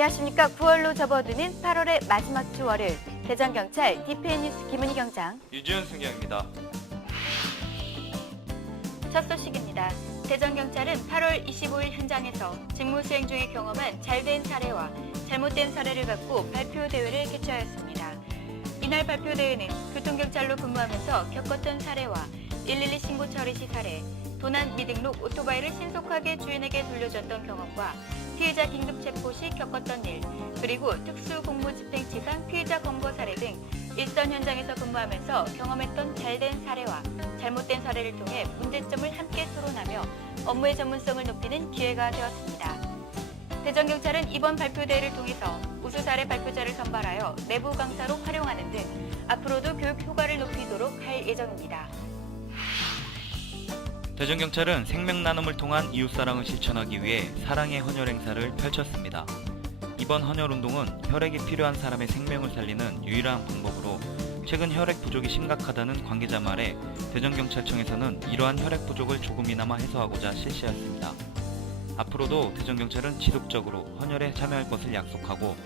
안녕하십니까. 9월로 접어드는 8월의 마지막 주 월요일 대전경찰 디페이 뉴스 김은희 경장 유지훈 승경입니다. 첫 소식입니다. 대전경찰은 8월 25일 현장에서 직무 수행 중에 경험한 잘된 사례와 잘못된 사례를 갖고 발표 대회를 개최하였습니다. 이날 발표 대회는 교통경찰로 근무하면서 겪었던 사례와 112 신고 처리 시 사례, 도난 미등록 오토바이를 신속하게 주인에게 돌려줬던 경험과 피해자 긴급 체포 시 겪었던 일, 그리고 특수 공무 집행치상 피해자 검거 사례 등 일선 현장에서 근무하면서 경험했던 잘된 사례와 잘못된 사례를 통해 문제점을 함께 토론하며 업무의 전문성을 높이는 기회가 되었습니다. 대전경찰은 이번 발표대회를 통해서 우수 사례 발표자를 선발하여 내부 강사로 활용하는 등 앞으로도 교육 효과를 높이도록 할 예정입니다. 대전경찰은 생명 나눔을 통한 이웃사랑을 실천하기 위해 사랑의 헌혈 행사를 펼쳤습니다. 이번 헌혈 운동은 혈액이 필요한 사람의 생명을 살리는 유일한 방법으로 최근 혈액 부족이 심각하다는 관계자 말에 대전경찰청에서는 이러한 혈액 부족을 조금이나마 해소하고자 실시했습니다. 앞으로도 대전경찰은 지속적으로 헌혈에 참여할 것을 약속하고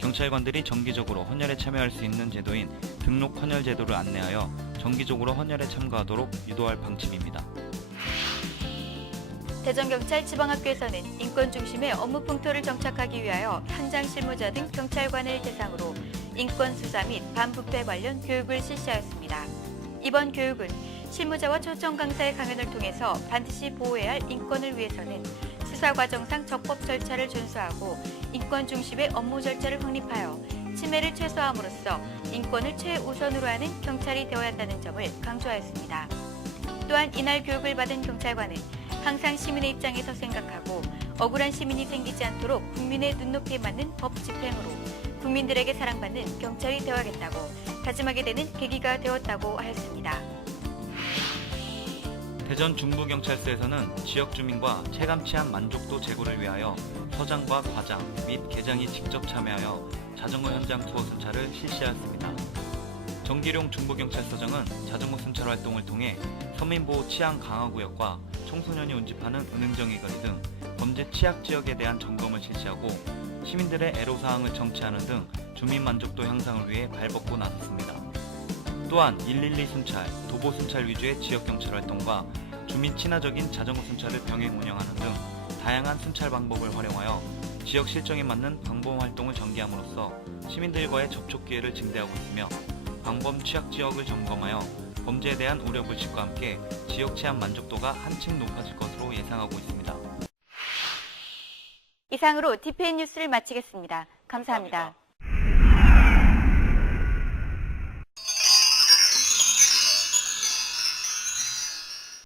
경찰관들이 정기적으로 헌혈에 참여할 수 있는 제도인 등록 헌혈 제도를 안내하여 정기적으로 헌혈에 참가하도록 유도할 방침입니다. 대전경찰 지방학교에서는 인권 중심의 업무 풍토를 정착하기 위하여 현장 실무자 등 경찰관을 대상으로 인권 수사 및 반부패 관련 교육을 실시하였습니다. 이번 교육은 실무자와 초청 강사의 강연을 통해서 반드시 보호해야 할 인권을 위해서는 수사 과정상 적법 절차를 준수하고 인권 중심의 업무 절차를 확립하여 침해를 최소화함으로써 인권을 최우선으로 하는 경찰이 되어야 한다는 점을 강조하였습니다. 또한 이날 교육을 받은 경찰관은 항상 시민의 입장에서 생각하고 억울한 시민이 생기지 않도록 국민의 눈높이에 맞는 법 집행으로 국민들에게 사랑받는 경찰이 되어야겠다고 다짐하게 되는 계기가 되었다고 하였습니다. 대전 중부경찰서에서는 지역 주민과 체감 치안 만족도 제고를 위하여 서장과 과장 및 계장이 직접 참여하여 자전거 현장 투어 순찰을 실시하였습니다. 정기룡 중부경찰서장은 자전거 순찰 활동을 통해 서민보호 치안 강화구역과 청소년이 운집하는 은행정의 거리 등 범죄 취약 지역에 대한 점검을 실시하고 시민들의 애로사항을 정치하는 등 주민 만족도 향상을 위해 발벗고 나섰습니다. 또한 112 순찰, 도보 순찰 위주의 지역 경찰 활동과 주민 친화적인 자전거 순찰을 병행 운영하는 등 다양한 순찰 방법을 활용하여 지역 실정에 맞는 방범 활동을 전개함으로써 시민들과의 접촉 기회를 증대하고 있으며 방범 취약 지역을 점검하여 범죄에 대한 우려 불식과 함께 지역 치안 만족도가 한층 높아질 것으로 예상하고 있습니다. 이상으로 디페이 뉴스를 마치겠습니다 감사합니다.